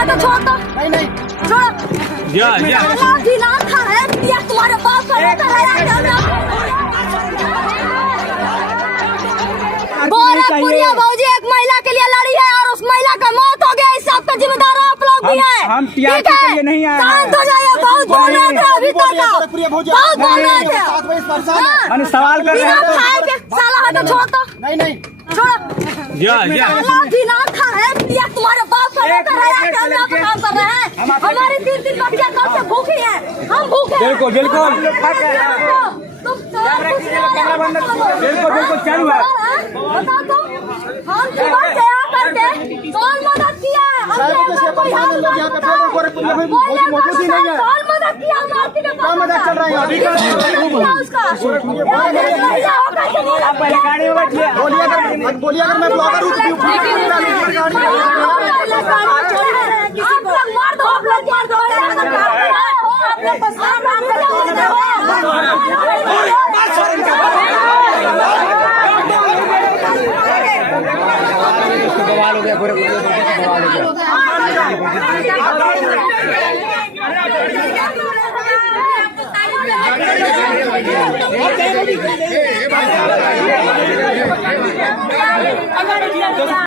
है तो छोड़ दो। नहीं छोड़ो। या ढीला था है ये तुम्हारे बाप का रहता है। गोरखपुरिया भौजी एक महिला के लिए लड़ी है और उस महिला का मौत हो गया। इस सबका जिम्मेदार आप लोग भी है। हम टीआरपी के लिए नहीं आए। शांत हो जाइए। बहुत बोल रहे थे अभी तक। बहुत बोल रहे थे। मैंने सवाल कर रहे हैं। साला है तो छोड़ दो। नहीं छोड़ो। या ढीला था है ये तुम्हारे बाप का रहता है। हम यहाँ पे काम कर रहे हैं। हमारी 3 बच्चियां कब से भूखी है। हम भूखे हैं। बिल्कुल बिल्कुल चालू है। बता दो हम सुबह से आकर के कौन मदद किया है। मौजूद ही नहीं है। कौन मदद किया। क्या मदद चल रहा है अभी आप पहले गाड़ी में बैठिए। बोलिए अगर मैं ब्लॉगर हूँ मार दो। आप लोग मार दो। बवाल हो गया पूरे बवाल हो गया।